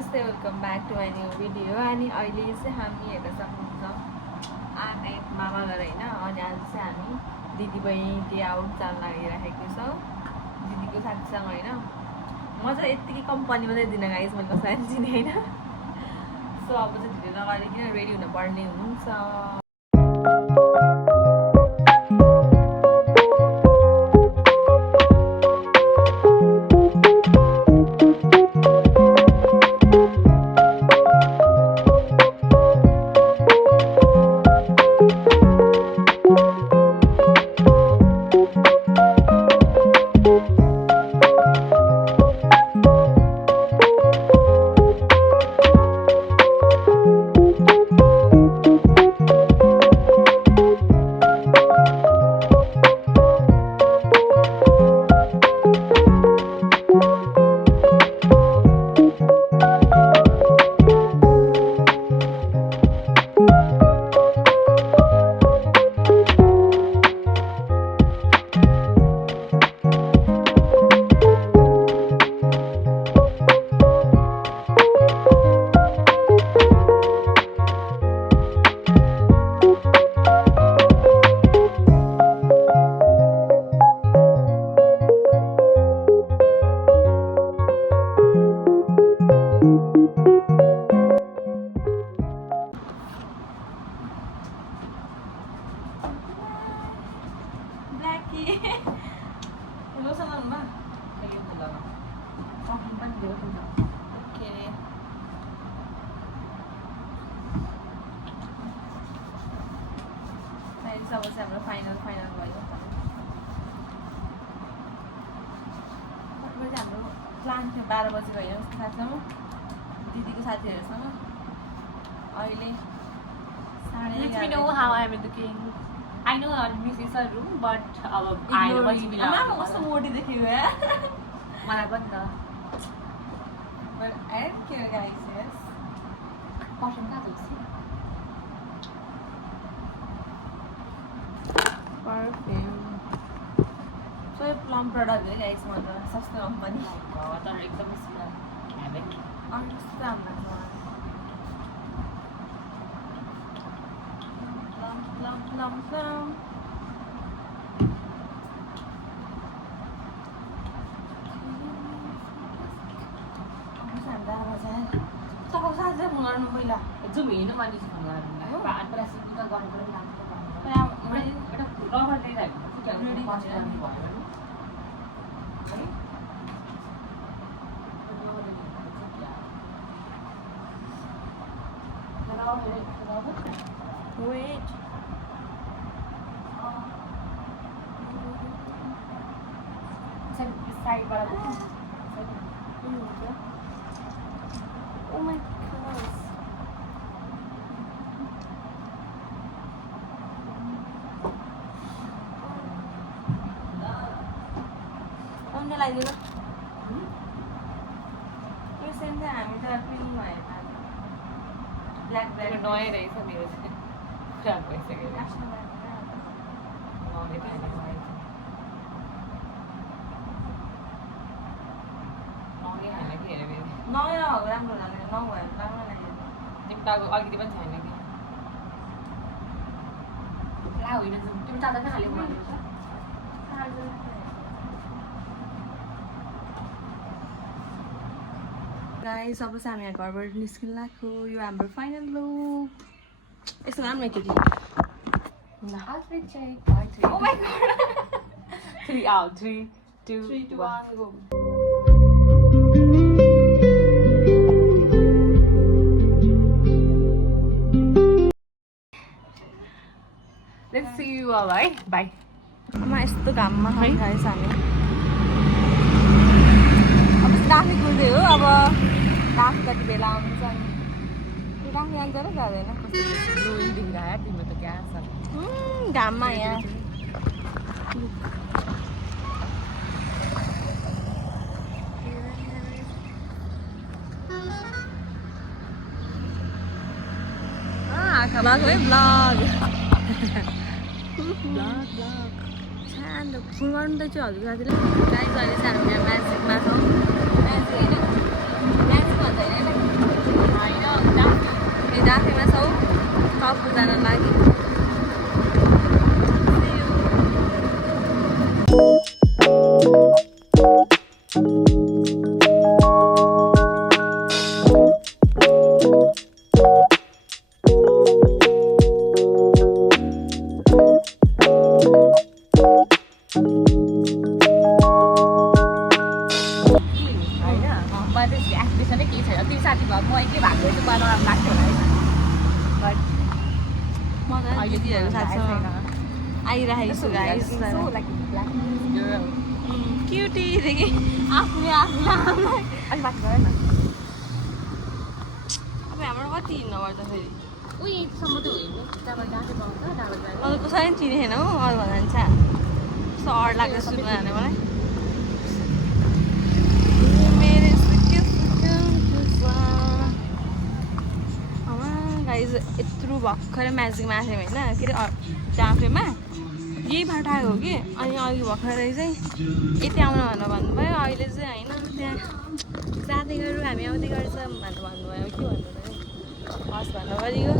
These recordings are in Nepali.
नमस्ते welcome back to my new video. अनि अहिले चाहिँ हामी हेर्न सक्नुहुन्छ आर्ट एन्ड मामा घर होइन। अनि आज चाहिँ हामी दिदी बहिनी डे आउट जान लागिराखेको छौँ दिदीको साथीसँग होइन। म चाहिँ यत्तिकै कम्पनी मात्रै दिन गाइस, मैले कसैलाई चिने होइन। सो अब चाहिँ ढिलो नगरिकन रेडी हुनुपर्ने हुन्छ। अब चाहिँ हाम्रो फाइनल भयो। हाम्रो प्लान थियो 12 बजी भयो साथसँग दिदीको साथीहरूसँग। अहिले Let me know how I'm looking. I know I'll miss a room, but I was आमा कस्तो मोटी देख्यो यार। मलाई पनि त But I don't care guys, yes. Person कहाँ जान्छ? Perfume. So ये plum product है guys, मतलब सस्तो कंपनी। तर एकदमै स्मेल ह्याभेक और सस्तो हाम्रो plum. तपाईँ साथै फोन गर्नु पहिला जुम हिँड्नु मान्छे फोन गरेर भात प्रासी पिकअप गर्नु पनि लाग्छ। मैले एउटा रबर दिइरहेको रेडी Wait. साइडबाट Oh my goodness. Ông lại gì đó? Tôi xem thế हामी त फिल्म भयो ब्ल्याक ब्ल्याक नयाँ रहेछ मेरो चाहिँ खराब भइसक्यो। नयाँ हो राम्रो लाग्यो, नभयो भने राम्रो लाग्यो। तिमीटाको अलिकति पनि छैन कि ला होइन तिमी चाँदा कहाँ हाल्यौ मलाई गाइस अब चाहिँ हामी यहाँ घरबाट निस्किन लाग्यो। यो हाम्रो फाइनल लुक। यसो राम्रो एकचोटि। Oh my god. 3 out 3 2 3 2 1 go. Let's see you all, right? Bye. Ama यस्तो घाममा है गाइस हामी। अब ट्राफिक हुँदै हो। अब ट्राफिक कति बेला आउँछ अनि त्यो ट्राफिक आउँछ र जाँदैन? ब्लू इन्डिङ आयो तिम्रो त क्या छ घाममा यहाँ vlog है vlog छान फुल गर्नु त चाहिँ हजुर साथीले गाइस अहिले चाहिँ हामी यहाँ म्याजिकमा छौँ म्याजिक होइन म्याजिक भन्छ होइन अप्पु जान लागि आइरहेको छु गाइस क्युटी देखि आफूले आफूलाई अब हाम्रो कति हिँड्नु पर्छ फेरि अरू कसैले पनि चिनेन हौ अरू भन्दा कस्तो अड लाग्छ सुन्नु हाने मलाई गाइज यत्रो भर्खरै म्याजिकमा आएको थियौँ होइन के अरे जाँफ्रेमा यही बाटो आएको हो कि अनि अघि भर्खरै चाहिँ यति आउनु भनेर भन्नुभयो अहिले चाहिँ होइन त्यहाँ जाँदै गरौँ हामी आउँदै गर्छ भनेर भन्नुभयो के भन्नुभयो हस् भन्नु पऱ्यो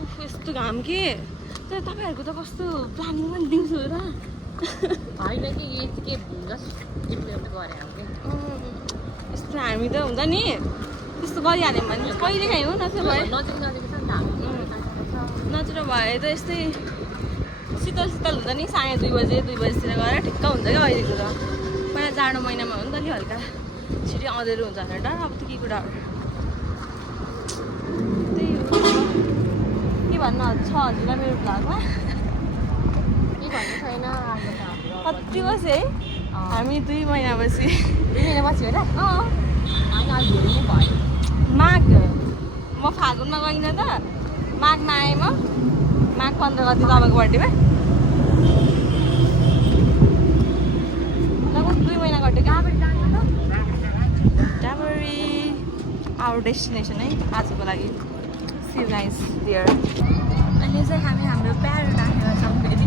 उफ यस्तो घाम के तर तपाईँहरूको त कस्तो प्लानिङ पनि दिउँसो र होइन कि के यस्तो हामी त हुन्छ नि त्यस्तो गरिहाल्यौँ भने कहिले खायौँ नत्र भए नत्र भए त यस्तै शीतल शीतल हुन्छ नि 2:30 बजे 2 बजीतिर गएर ठिक्क हुन्छ क्या अहिलेको त पहिला जाडो महिनामा हो नि त अलि हल्का छिटै अँधेरो हुन्छ भनेर डर अब त के कुरा हो त्यही हो के भन्नु छ हजुरलाई मेरो भ्लगमा के भन्नु छैन कति बसे है हामी 2 महिनापछि 2 महिनापछि हो र माघ म फागुनमा गइनँ त माघमा आएँ म माघ 15 गति तपाईँको बर्थडेमा लगभग 2 महिना घट्यो क्या डाबरी आवर डेस्टिनेसन है आजको लागि सी यु गाइस देयर अहिले चाहिँ हामी हाम्रो प्यारो राखेर छौँ फेरि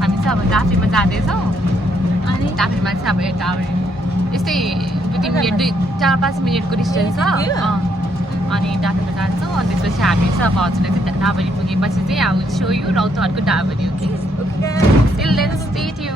हामी चाहिँ अब डाँफेमा जाँदैछौँ अनि डाँफेमा चाहिँ अब यता यस्तै 4-5 मिनटको डिस्टेन्स छ अनि डाँफेमा जान्छौँ अनि त्यसपछि हामी चाहिँ अब हजुरलाई चाहिँ डाबरी पुगेपछि चाहिँ अब सो यु रौतहटको डाबरी हो कि टिल देन स्टे ट्युन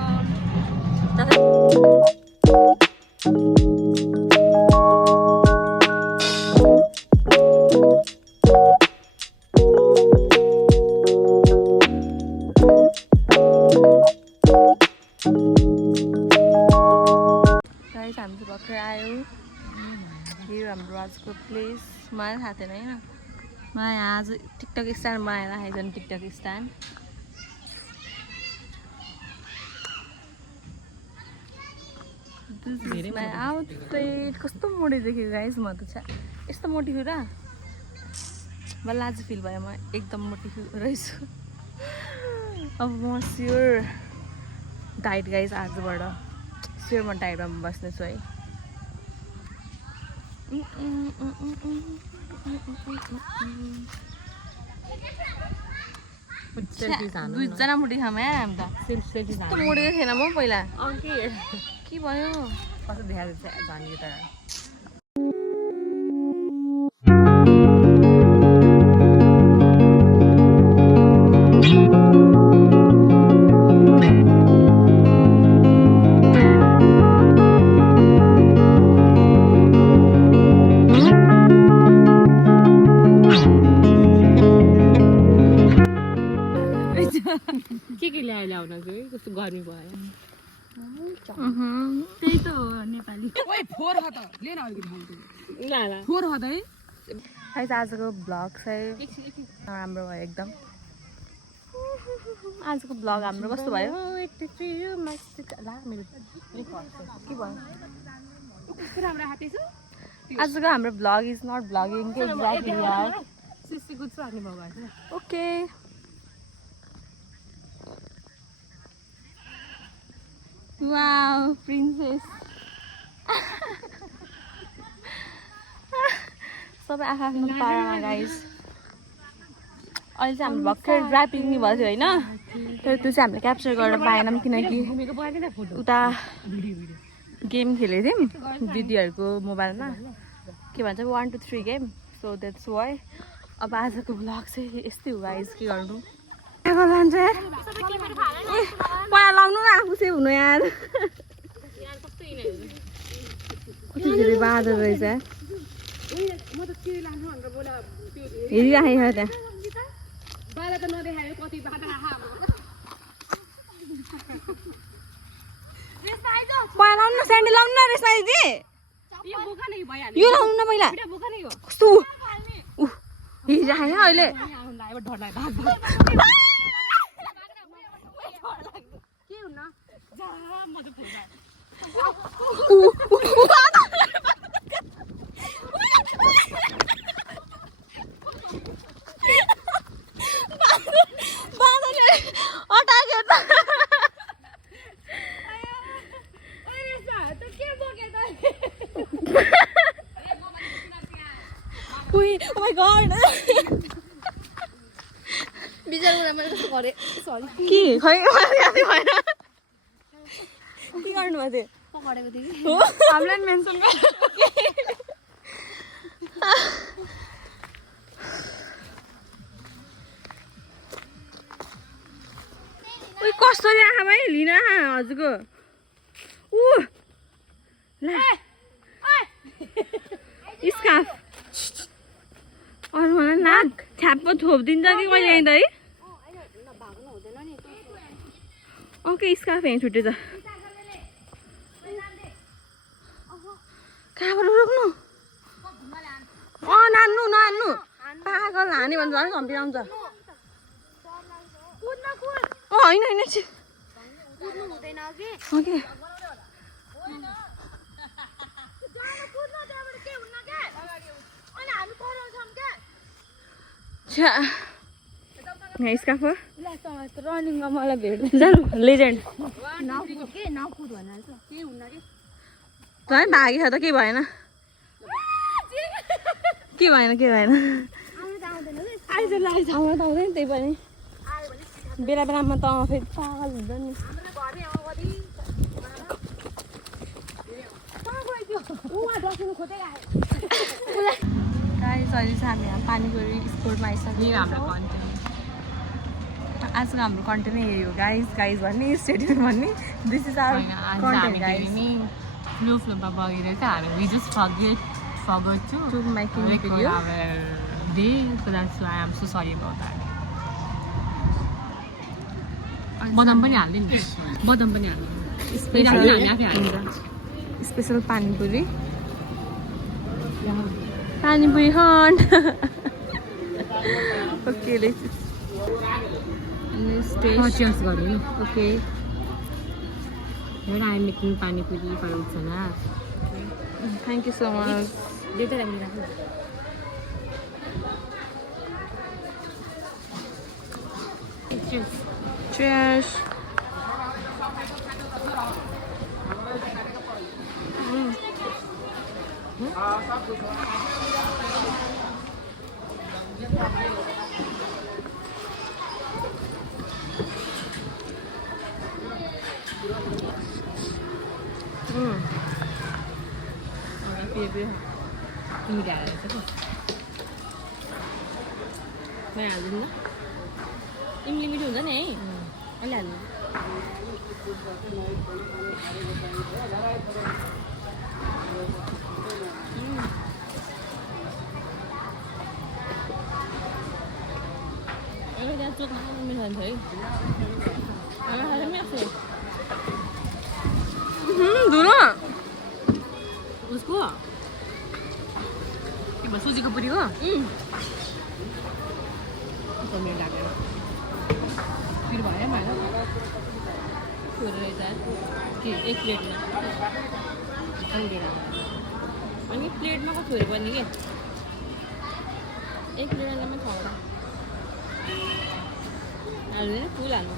हामी भर्खर आयो यो हाम्रो आजको प्लेस मलाई थाहा थिएन होइन मलाई आज टिकटक स्ट्यान्ड बनाइराखेको छ नि टिकटक स्ट्यान्ड आउटफिट कस्तो मोटी देखेको गाइस म त छ यस्तो मोटी छु र बल्ल आज फिल भयो म एकदम मोटी रहेछु अब म स्योर डाइट गाइस आजबाट स्योर म डाइटमा बस्नेछु है दुईजना मुठी खाऊँ है हामी त त्यस्तो मोडेको थिएन म पहिला के भयो कस्तो देखाएको जाने त के ल्याउन चाहिँ कस्तो गर्मी भयो त्यही त हो नेपाली आजको भ्लग चाहिँ राम्रो भयो एकदम आजको भ्लग हाम्रो कस्तो भयो के भयो आजको हाम्रो भ्लग इज नट भ्लगिङ के एक्ज्याक्टली यार ओके वाओ प्रिन्सेस सबै आफ्नो पारामा गाइस अहिले चाहिँ हाम्रो भर्खर ड्राइपिङ नि भएको थियो होइन तर त्यो चाहिँ हामीले क्याप्चर गर्न पाएनौँ किनकि उता गेम खेलेको थियौँ दिदीहरूको मोबाइलमा के भन्छ 1 2 3 गेम सो द्याट्स वाइ अब आजको भ्लग चाहिँ यस्तै हो गाइस के गर्नु लान्छ पहिला लाउनु न आफू चाहिँ हुनु यार कतिखेरि बाँदर रहेछ हेरिराखेको छ त्यहाँ पहिला लाउनु न स्यान्डल लाउनु न रेसमा दिदी यो लाउनु न पहिला कस्तो हेरिराखेको अहिले Oh my god! के खै यादै भएन के गर्नुभएको थियो हामीलाई मेन्सन उही कसरी आँखा भाइ लिन हजुरको ऊ ला स्काफ अरू मलाई नाक छ्याप्प थोपिदिन्छ कि मैले आइँदा है ओके स्काफ यहाँ छुट्यो त कहाँबाट रोक्नु नान्नु नान्नु पागल हाने भन्छ अलिक हम्पी आउँछ होइन होइन ओके यहाँ स्काफ हो रनिङमा मलाई भेट्दैन जानु लेजेन्ड तँ भागी छ त के भएन के भएन आइज ठाउँमा त आउँदैन त्यही पनि बेला बेलामा त फेरि पागल हुन्छ नि गाइस अहिले चाहिँ हामी यहाँ पानीपुरी स्पोर्टमा आइसक्यो हाम्रो कन्टेन्ट आजको हाम्रो कन्टेन्ट नै यही हो गाइस भन्ने स्टेडियम भन्ने this is our content guys फ्लोमा बगेर चाहिँ हामी we just forgot to make a record video our day, so that's why I'm so sorry about that. बदाम पनि हाल्दैन special panipuri hunt okay cheers गरौँ okay Here I am making pani puri for Utsana. Thank you so much. Cheers. Cheers. Ini dah ada tu. Mana ada ni? Ini limit tu ni. Ada ni. Ini dah tu kan mình thấy. Ada mấy cái? đúng rồi. उसको के भन्छ सुजीको पुरी हो मेरो लागेर फिर भयो मलाई रहेछ के एक प्लेटमा अनि प्लेटमा कति छोरी पनि के एक प्लेटमा छवटा हाल्दैन फुल हाल्नु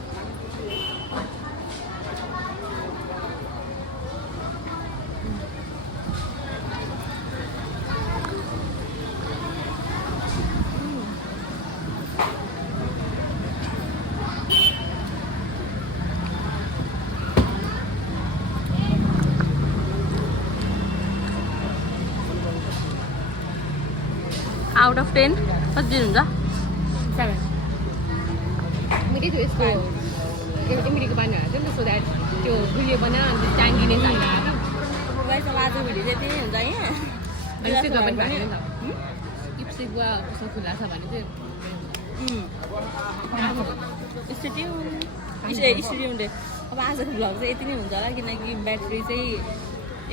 आउट अफ 10 कति दिनुहुन्छ? 7 मैले त्यो यसको इमिडीको पानी हाल्छ नि सो द्याट त्यो गुलियो पनि अनि टाङ्गिने छैन गाइस अब आज भिडियो चाहिँ त्यही हुन्छ यहाँ अनि त्यो पनि भने नि त इप्सिक वा कस्तो खुला छ भने चाहिँ स्टेडियम डे अब आजको भ्लग चाहिँ यति नै हुन्छ होला किनकि ब्याट्री चाहिँ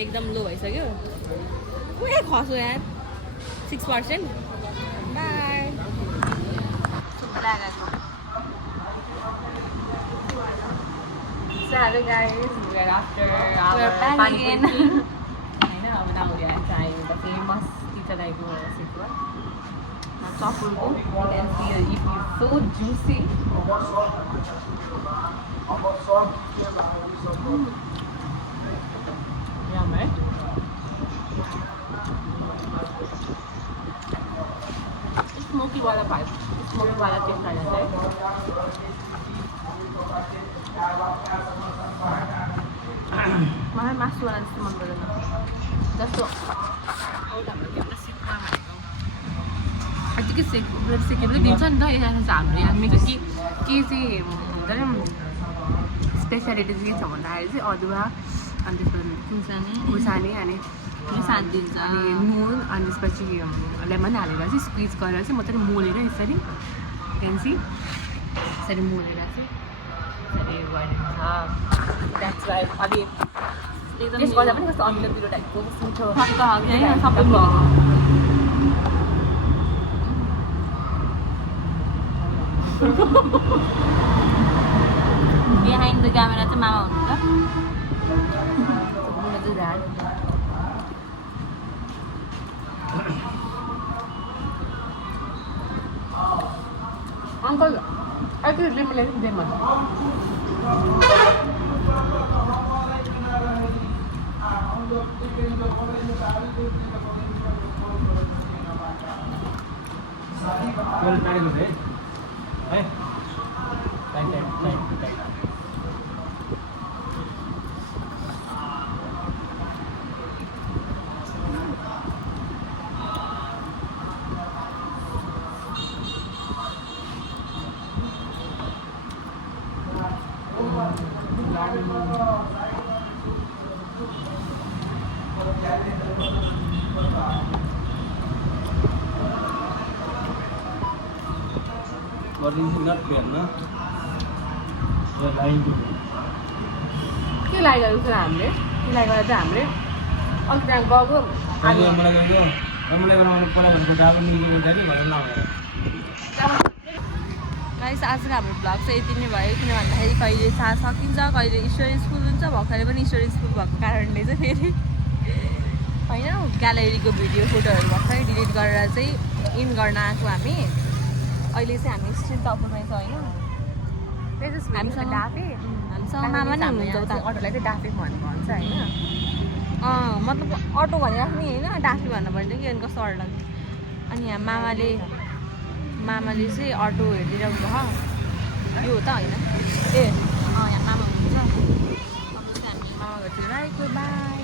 एकदम लो भइसक्यो पुरै खस्यो यार 6%. By So hello guys, we are after our planning in. I know, now we are trying the famous Tita Daigo Sikwa. Now Chapulgo, you can see it is so juicy. Yum, right? Smoky wala vibe. Smoky wala taste like that. मलाई मासु वाला जस्तो मन पर्दैन जस्तो यतिकै सेकेपले दिन्छ नि त यहाँ चाहिँ हाम्रो हामीको के चाहिँ हुन्छ नि स्पेसियालिटी चाहिँ के छ भन्दाखेरि चाहिँ अदुवा अनि त्यसपछि खुर्सानी अनि साथ दिन्छ अनि नुन अनि त्यसपछि लेमन हालेर चाहिँ स्क्विज गरेर चाहिँ मजाले मोलेर यसरी क्यान्सी यसरी मोलेर चाहिँ यसरी गरिन्छ द्याट्स वाइ अनि टेस्ट गर्दा पनि कस्तो अमिलो पिरो टाइपको मिठो सबै भयो बिहाइन्ड द क्यामेरा चाहिँ मामा हुनुहुन्छ Uncle, I could eliminate them. के लाग्यो उसले हामीले के लाग्यो चाहिँ हामीले अघि त्यहाँ गएको गाइस आजको हाम्रो भ्लग चाहिँ यति नै भयो किन भन्दाखेरि कहिले थाहा सकिन्छ कहिले ईश्वरी स्कुल हुन्छ भर्खरै पनि ईश्वरी स्कुल भएको कारणले चाहिँ फेरि होइन ग्यालेरीको भिडियो फोटोहरू भर्खरै डिलिट गरेर चाहिँ इन गर्न आएको हामी अहिले चाहिँ हामी स्टिल टपरमै छ होइन हामीसँग हामीसँग मामा नि हुनुहुन्छ उता अटोलाई चाहिँ डाफे भनेको भन्छ होइन मतलब अटो भनिराख्ने होइन डाफी भन्नु पर्ने कि अनि कस्तो अटो अनि यहाँ मामाले चाहिँ अटो हेरिदिइरहेको छ यो हो त होइन ए यहाँ मामा हुनुहुन्छ अब चाहिँ हामी मामा घरतिर आएको बाई